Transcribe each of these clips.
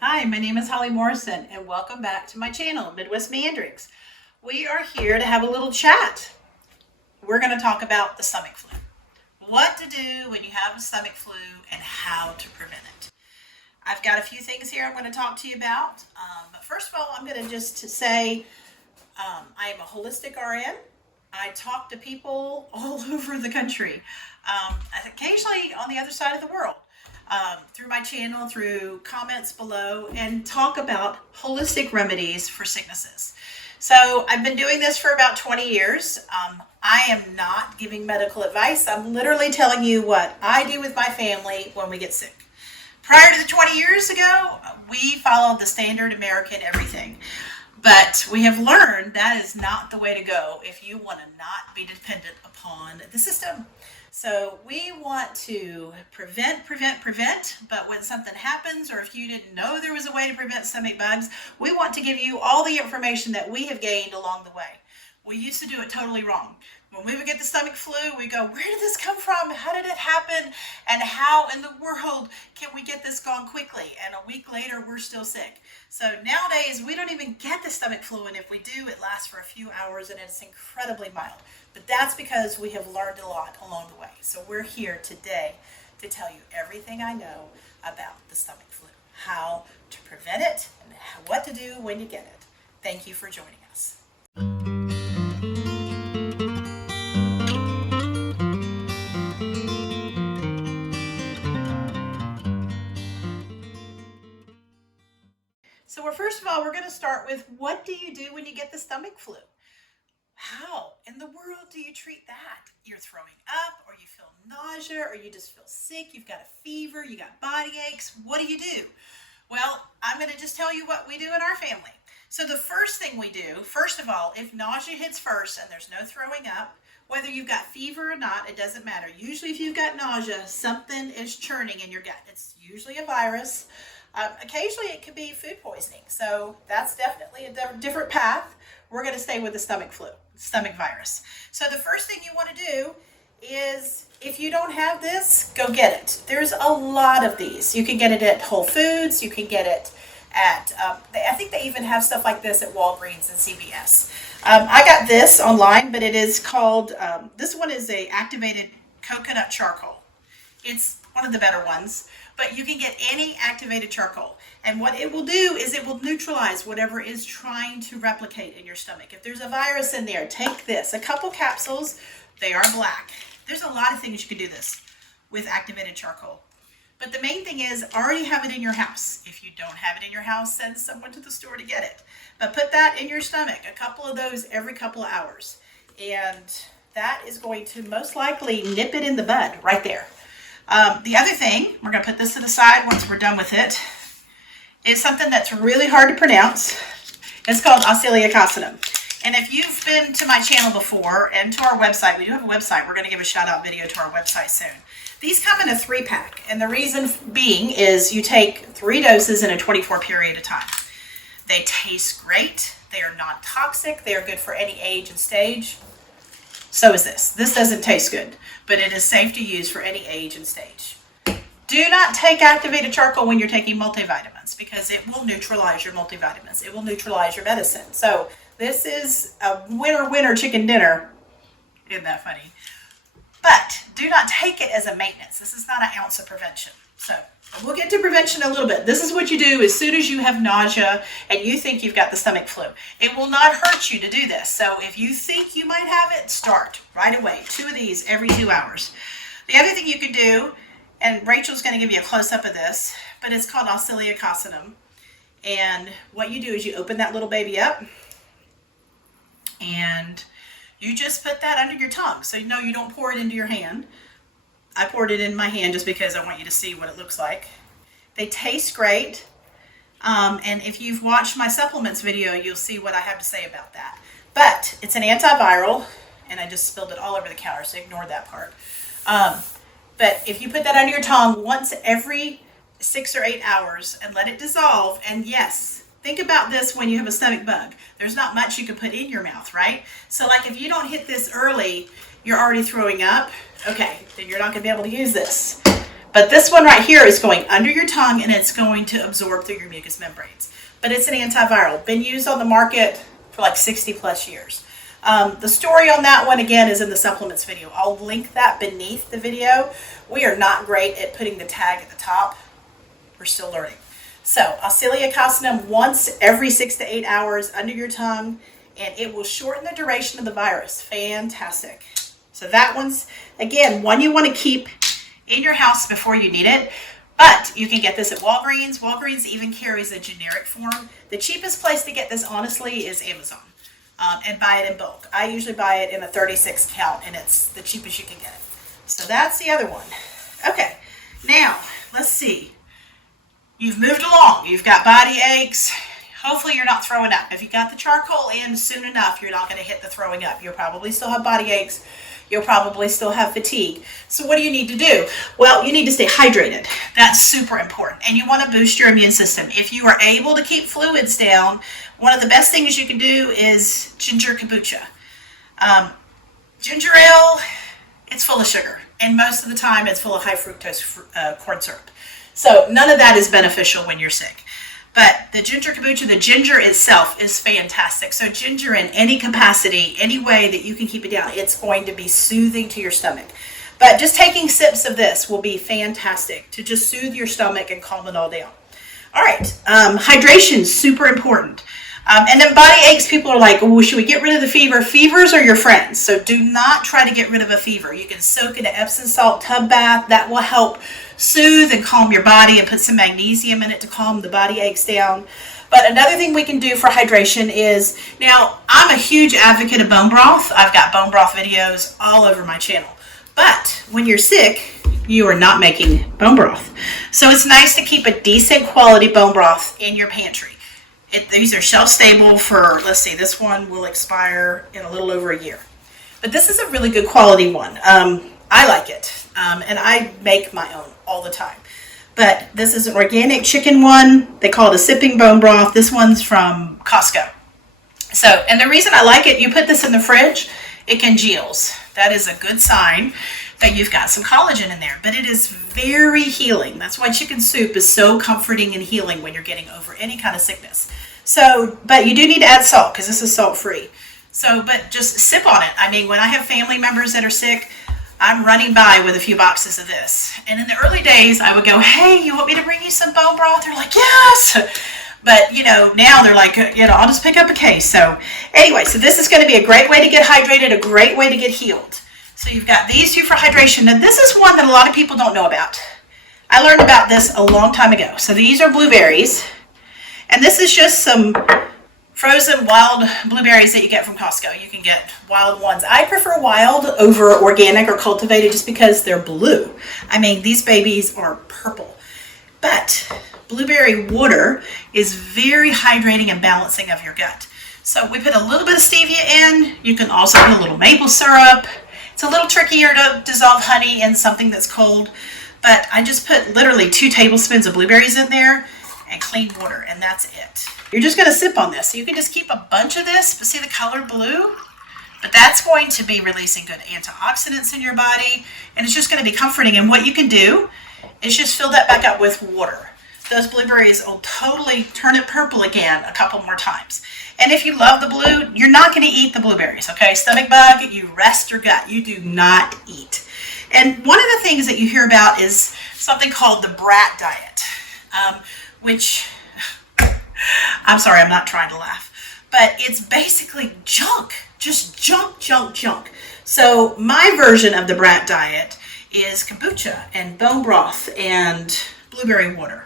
Hi, my name is Holly Morrison, and welcome back to my channel, Midwest Meanderings. We are here to have a little chat. We're going to talk about the stomach flu. What to do when you have a stomach flu and how to prevent it. I've got a few things here I'm going to talk to you about. But first of all, I'm going to just say I am a holistic RN. I talk to people all over the country, occasionally on the other side of the world. Through my channel, through comments below, and talk about holistic remedies for sicknesses. So I've been doing this for about 20 years. I am not giving medical advice. I'm literally telling you what I do with my family when we get sick. Prior to the 20 years ago, we followed the standard American everything. But we have learned that is not the way to go if you want to not be dependent upon the system. So we want to prevent, but when something happens, or if you didn't know there was a way to prevent stomach bugs, we want to give you all the information that we have gained along the way. We used to do it totally wrong. When we would get the stomach flu, we go, where did this come from? How did it happen? And how in the world can we get this gone quickly? And a week later, we're still sick. So nowadays, we don't even get the stomach flu. And if we do, it lasts for a few hours and it's incredibly mild. But that's because we have learned a lot along the way. So we're here today to tell you everything I know about the stomach flu, how to prevent it, and what to do when you get it. Thank you for joining us. So first of all, we're going to start with what do you do when you get the stomach flu? How in the world do you treat that? You're throwing up, or you feel nausea, or you just feel sick, you've got a fever, you got body aches. What do? Well, I'm going to just tell you what we do in our family. So the first thing we do, first of all, if nausea hits first and there's no throwing up, whether you've got fever or not, it doesn't matter. Usually if you've got nausea, something is churning in your gut. It's usually a virus. Occasionally it could be food poisoning. So that's definitely a different path. We're going to stay with the stomach flu, stomach virus. So the first thing you want to do is, if you don't have this, go get it. There's a lot of these. You can get it at Whole Foods. You can get it at, I think they even have stuff like this at Walgreens and CVS. I got this online, but it is called, this one is a activated coconut charcoal. It's one of the better ones, but you can get any activated charcoal. And what it will do is it will neutralize whatever is trying to replicate in your stomach. If there's a virus in there, take this. A couple capsules, they are black. There's a lot of things you can do this with activated charcoal. But the main thing is already have it in your house. If you don't have it in your house, send someone to the store to get it. But put that in your stomach, a couple of those every couple of hours. And that is going to most likely nip it in the bud right there. The other thing, we're going to put this to the side once we're done with it, is something that's really hard to pronounce. It's called Oscillococcinum. And if you've been to my channel before and to our website, we do have a website. We're going to give a shout out video to our website soon. These come in a 3-pack. And the reason being is you take 3 doses in a 24 period of time. They taste great. They are non-toxic. They are good for any age and stage. So is this. This doesn't taste good, but it is safe to use for any age and stage. Do not take activated charcoal when you're taking multivitamins, because it will neutralize your multivitamins. It will neutralize your medicine. So this is a winner chicken dinner. Isn't that funny? But do not take it as a maintenance. This is not an ounce of prevention. So we'll get to prevention a little bit. This is what you do as soon as you have nausea and you think you've got the stomach flu. It will not hurt you to do this. So if you think you might have it, start right away. 2 of these every 2 hours. The other thing you can do, and Rachel's going to give you a close-up of this, but it's called Oscillococcinum. And what you do is you open that little baby up and you just put that under your tongue. So no, you don't pour it into your hand. I poured it in my hand just because I want you to see what it looks like. They taste great. And if you've watched my supplements video, you'll see what I have to say about that. But it's an antiviral, and I just spilled it all over the counter, so ignore that part. But if you put that under your tongue once every 6 or 8 hours and let it dissolve, and yes, think about this when you have a stomach bug. There's not much you can put in your mouth, right? So like if you don't hit this early, you're already throwing up. Okay, then you're not going to be able to use this. But this one right here is going under your tongue and it's going to absorb through your mucous membranes. But it's an antiviral, been used on the market for like 60 plus years. The story on that one, again, is in the supplements video. I'll link that beneath the video. We are not great at putting the tag at the top. We're still learning. So, Oscillococcinum once every 6 to 8 hours under your tongue, and it will shorten the duration of the virus. Fantastic. So that one's, again, one you want to keep in your house before you need it. But you can get this at Walgreens. Walgreens even carries a generic form. The cheapest place to get this, honestly, is Amazon. And buy it in bulk. I usually buy it in a 36 count, and it's the cheapest you can get it. So that's the other one. Okay, now let's see. You've moved along. You've got body aches. Hopefully you're not throwing up. If you got the charcoal in soon enough, you're not going to hit the throwing up. You'll probably still have body aches. You'll probably still have fatigue. So what do you need to do? Well, you need to stay hydrated. That's super important. And you want to boost your immune system. If you are able to keep fluids down, one of the best things you can do is ginger kombucha. Ginger ale, it's full of sugar. And most of the time it's full of high fructose corn syrup. So none of that is beneficial when you're sick. But the ginger kombucha, the ginger itself is fantastic. So ginger in any capacity, any way that you can keep it down, it's going to be soothing to your stomach. But just taking sips of this will be fantastic to just soothe your stomach and calm it all down. All right, hydration is super important. And then body aches, people are like, oh, should we get rid of the fever? Fevers are your friends, so do not try to get rid of a fever. You can soak in an Epsom salt tub bath. That will help soothe and calm your body and put some magnesium in it to calm the body aches down. But another thing we can do for hydration is, now I'm a huge advocate of bone broth. I've got bone broth videos all over my channel. But when you're sick, you are not making bone broth. So it's nice to keep a decent quality bone broth in your pantry. These are shelf stable for, let's see, this one will expire in a little over a year. But this is a really good quality one. I like it. And I make my own all the time. But this is an organic chicken one. They call it a sipping bone broth. This one's from Costco. So, and the reason I like it, you put this in the fridge, it congeals. That is a good sign that you've got some collagen in there. But it is very healing. That's why chicken soup is so comforting and healing when you're getting over any kind of sickness. So, but you do need to add salt because this is salt free. So, but just sip on it. I mean, when I have family members that are sick, I'm running by with a few boxes of this. And in the early days, I would go, hey, you want me to bring you some bone broth? They're like, yes. But, you know, now they're like, you know, I'll just pick up a case. So anyway, so this is going to be a great way to get hydrated, a great way to get healed. So you've got these two for hydration. Now, this is one that a lot of people don't know about. I learned about this a long time ago. So these are blueberries. And this is just some frozen wild blueberries that you get from Costco. You can get wild ones. I prefer wild over organic or cultivated just because they're blue. I mean, these babies are purple. But blueberry water is very hydrating and balancing of your gut. So we put a little bit of stevia in. You can also put a little maple syrup. It's a little trickier to dissolve honey in something that's cold. But I just put literally 2 tablespoons of blueberries in there and clean water, and that's it. You're just going to sip on this. So you can just keep a bunch of this, but see the color blue? But that's going to be releasing good antioxidants in your body, and it's just going to be comforting. And what you can do is just fill that back up with water. Those blueberries will totally turn it purple again a couple more times. And if you love the blue, you're not going to eat the blueberries, okay? Stomach bug, you rest your gut. You do not eat. And one of the things that you hear about is something called the brat diet, which, I'm sorry, I'm not trying to laugh, but it's basically junk, just junk, junk, junk. So my version of the brat diet is kombucha and bone broth and blueberry water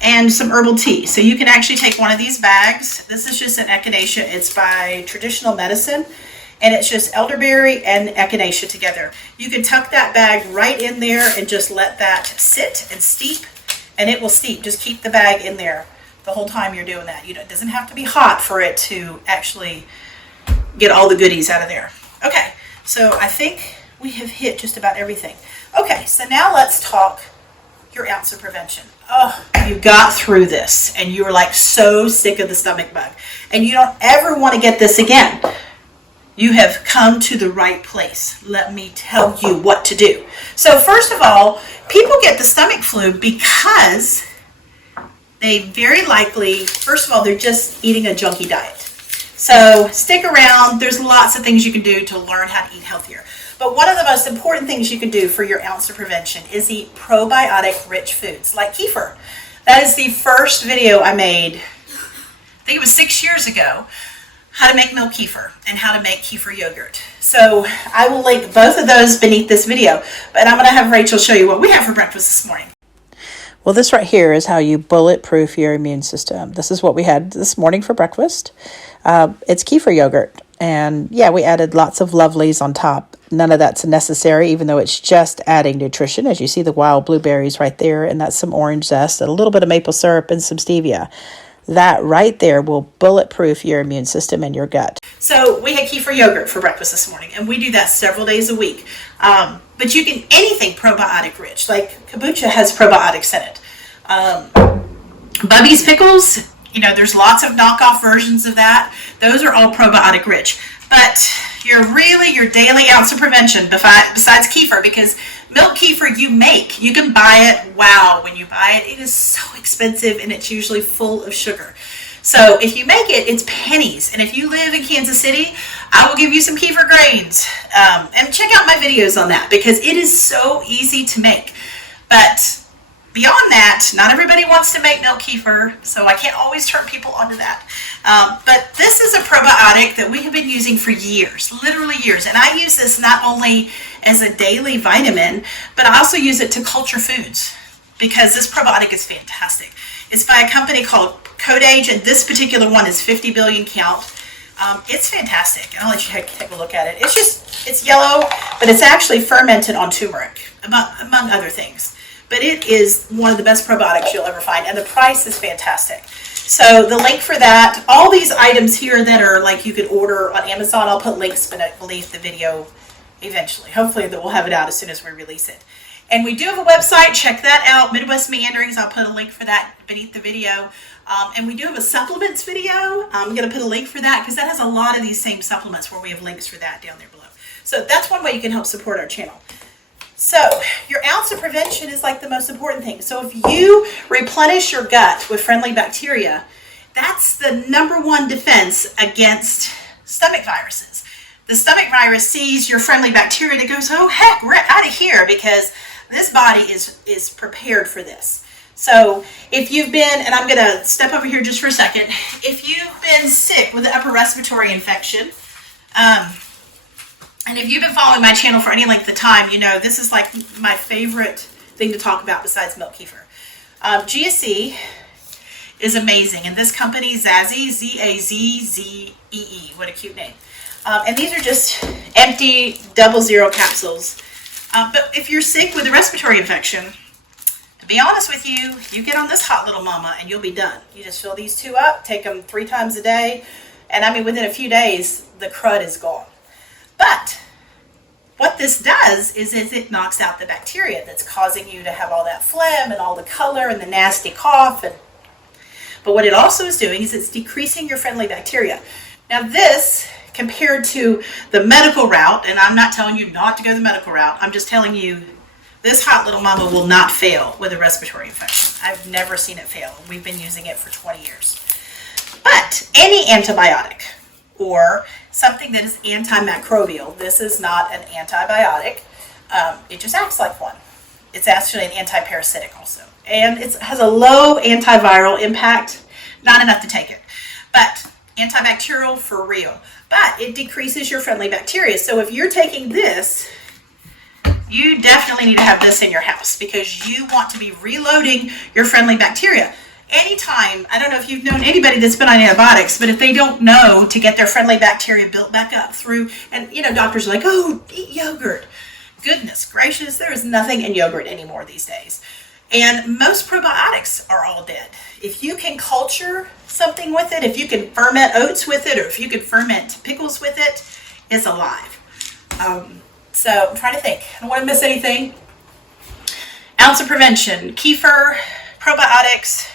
and some herbal tea. So you can actually take one of these bags. This is just an Echinacea. It's by Traditional Medicine, and it's just elderberry and Echinacea together. You can tuck that bag right in there and just let that sit and steep, and it will steep. Just keep the bag in there the whole time you're doing that. You know, it doesn't have to be hot for it to actually get all the goodies out of there. Okay, so I think we have hit just about everything. Okay, so now let's talk your ounce of prevention. Oh, you got through this and you were like so sick of the stomach bug and you don't ever want to get this again. you have come to the right place. Let me tell you what to do. So first of all, people get the stomach flu because they very likely, first of all, they're just eating a junky diet. So stick around. There's lots of things you can do to learn how to eat healthier. But one of the most important things you can do for your ounce of prevention is eat probiotic-rich foods like kefir. That is the first video I made, I think it was 6 years ago, how to make milk kefir and how to make kefir yogurt. So I will link both of those beneath this video, but I'm going to have Rachel show you what we have for breakfast this morning. Well, this right here is how you bulletproof your immune system. This is what we had this morning for breakfast. It's kefir yogurt. And yeah, we added lots of lovelies on top. None of that's necessary, even though it's just adding nutrition. As you see the wild blueberries right there, and that's some orange zest, and a little bit of maple syrup and some stevia. That right there will bulletproof your immune system and your gut. So we had kefir yogurt for breakfast this morning, and we do that several days a week. But you can, anything probiotic rich, like kombucha has probiotics in it. Bubby's pickles, you know, there's lots of knockoff versions of that. Those are all probiotic rich. But your daily ounce of prevention, besides kefir, because milk kefir you make, you can buy it. Wow, when you buy it, it is so expensive and it's usually full of sugar. So if you make it, it's pennies. And if you live in Kansas City, I will give you some kefir grains. And check out my videos on that because it is so easy to make. But beyond that, not everybody wants to make milk kefir, so I can't always turn people onto that. But this is a probiotic that we have been using for years, literally years. And I use this not only as a daily vitamin, but I also use it to culture foods because this probiotic is fantastic. It's by a company called Codeage, and this particular one is 50 billion count. It's fantastic. I'll let you take a look at it. It's yellow, but it's actually fermented on turmeric, among other things. But it is one of the best probiotics you'll ever find, and the price is fantastic. So the link for that, all these items here that are like you could order on Amazon, I'll put links beneath the video eventually. Hopefully that we'll have it out as soon as we release it. And we do have a website, check that out, Midwest Meanderings. I'll put a link for that beneath the video. And we do have a supplements video. I'm going to put a link for that because that has a lot of these same supplements where we have links for that down there below. So that's one way you can help support our channel. So your ounce of prevention is like the most important thing. So if you replenish your gut with friendly bacteria, that's the #1 defense against stomach viruses. The stomach virus sees your friendly bacteria and it goes, oh heck, we're out of here because this body is prepared for this. So if you've been, and I'm going to step over here just for a second, if you've been sick with an upper respiratory infection, and if you've been following my channel for any length of time, you know this is like my favorite thing to talk about besides milk kefir. GSE is amazing, and this company, Zazzy, Z-A-Z-Z-E-E, what a cute name. And these are just empty 00 capsules. But if you're sick with a respiratory infection, to be honest with you, you get on this hot little mama and you'll be done. You just fill these 2 up, take them 3 times a day, and I mean within a few days, the crud is gone. But what this does is it knocks out the bacteria that's causing you to have all that phlegm and all the color and the nasty cough. But what it also is doing is it's decreasing your friendly bacteria. Now this, compared to the medical route, and I'm not telling you not to go the medical route, I'm just telling you this hot little mama will not fail with a respiratory infection. I've never seen it fail. We've been using it for 20 years. But any antibiotic or something that is antimicrobial, this is not an antibiotic. It just acts like one. It's actually an antiparasitic also. And it has a low antiviral impact, not enough to take it. But antibacterial for real. But it decreases your friendly bacteria. So if you're taking this, you definitely need to have this in your house because you want to be reloading your friendly bacteria. Anytime, I don't know if you've known anybody that's been on antibiotics, but if they don't know to get their friendly bacteria built back up through, and you know, doctors are like, oh, eat yogurt. Goodness gracious, there is nothing in yogurt anymore these days. And most probiotics are all dead. If you can culture something with it, if you can ferment oats with it, or if you can ferment pickles with it, it's alive. So I'm trying to think. I don't want to miss anything. Ounce of prevention, kefir, probiotics,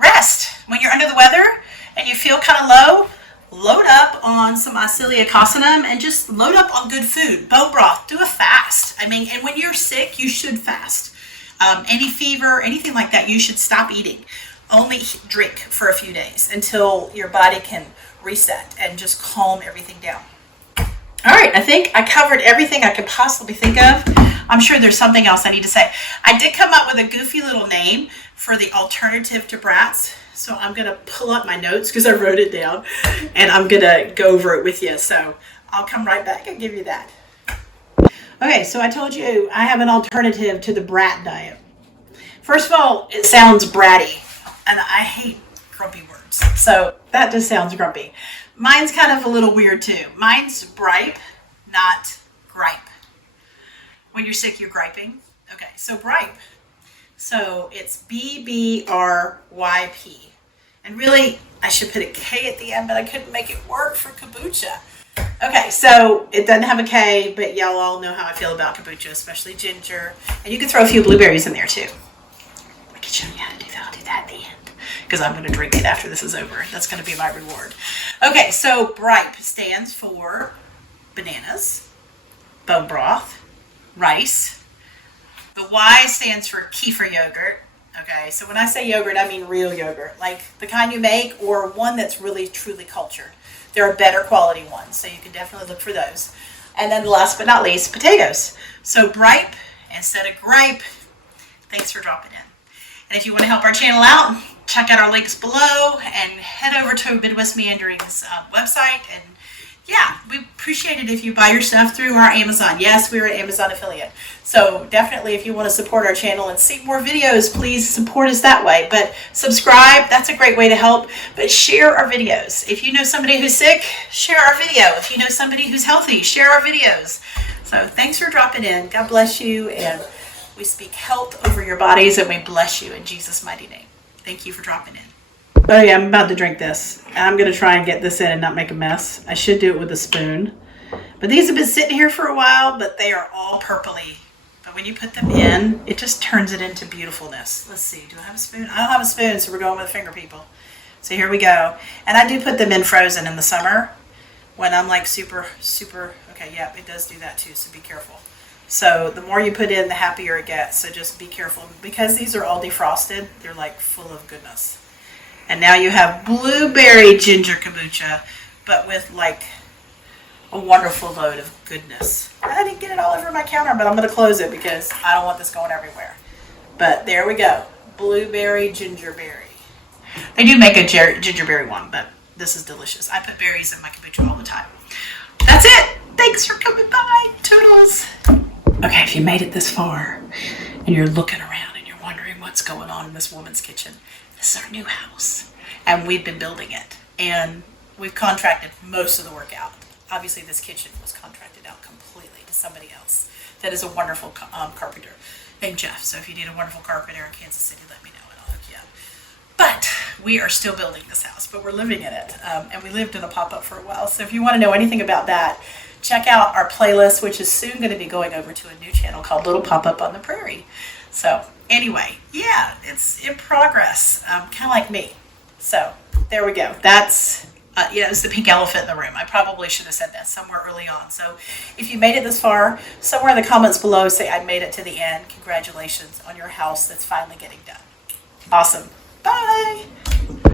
rest. When you're under the weather and you feel kind of low, load up on some Oscillococcinum and just load up on good food. Bone broth, do a fast. I mean, and when you're sick, you should fast. Any fever, anything like that, you should stop eating. Only drink for a few days until your body can reset and just calm everything down. All right, I think I covered everything I could possibly think of. I'm sure there's something else I need to say. I did come up with a goofy little name for the alternative to brats. So I'm going to pull up my notes because I wrote it down and I'm going to go over it with you. So I'll come right back and give you that. Okay, so I told you I have an alternative to the brat diet. First of all, it sounds bratty and I hate grumpy words. So that just sounds grumpy. Mine's kind of a little weird too. Mine's bripe, not gripe. When you're sick, you're griping. Okay, so bripe. So it's BBRYP. And really, I should put a K at the end, but I couldn't make it work for kombucha. Okay, so it doesn't have a K, but y'all all know how I feel about kombucha, especially ginger. And you can throw a few blueberries in there too. I can show you how to do that. I'll do that at the end because I'm going to drink it after this is over. That's going to be my reward. Okay, so BRIPE stands for bananas, bone broth, rice. The Y stands for kefir yogurt. Okay, so when I say yogurt, I mean real yogurt, like the kind you make or one that's really truly cultured. There are better quality ones, so you can definitely look for those. And then last but not least, potatoes. So BRIPE instead of gripe. Thanks for dropping in. And if you want to help our channel out, check out our links below and head over to Midwest Meandering's website. And yeah, we appreciate it if you buy your stuff through our Amazon. Yes, we're an Amazon affiliate. So definitely if you want to support our channel and see more videos, please support us that way. But subscribe, that's a great way to help. But share our videos. If you know somebody who's sick, share our video. If you know somebody who's healthy, share our videos. So thanks for dropping in. God bless you. And we speak health over your bodies and we bless you in Jesus' mighty name. Thank you for dropping in. Oh yeah, I'm about to drink this. I'm going to try and get this in and not make a mess. I should do it with a spoon. But these have been sitting here for a while, but they are all purpley. But when you put them in, it just turns it into beautifulness. Let's see, do I have a spoon? I don't have a spoon, so we're going with finger people. So here we go. And I do put them in frozen in the summer when I'm like super, okay, yeah, it does do that too, so be careful. So the more you put in, the happier it gets. So just be careful. Because these are all defrosted, they're like full of goodness. And now you have blueberry ginger kombucha, but with like a wonderful load of goodness. I didn't get it all over my counter, but I'm going to close it because I don't want this going everywhere. But there we go. Blueberry gingerberry. They do make a gingerberry one, but this is delicious. I put berries in my kombucha all the time. That's it. Thanks for coming by. Toodles. Okay, if you made it this far and you're looking around and you're wondering what's going on in this woman's kitchen, this is our new house and we've been building it and we've contracted most of the work out. Obviously this kitchen was contracted out completely to somebody else that is a wonderful carpenter named Jeff. So if you need a wonderful carpenter in Kansas City, let me know and I'll hook you up. But we are still building this house, but we're living in it. And we lived in a pop-up for a while. So if you want to know anything about that, check out our playlist, which is soon going to be going over to a new channel called Little Pop-Up on the Prairie. So anyway, yeah, it's in progress, kind of like me. So there we go. That's, it's the pink elephant in the room. I probably should have said that somewhere early on. So if you made it this far, somewhere in the comments below, say I made it to the end. Congratulations on your house that's finally getting done. Awesome. Bye.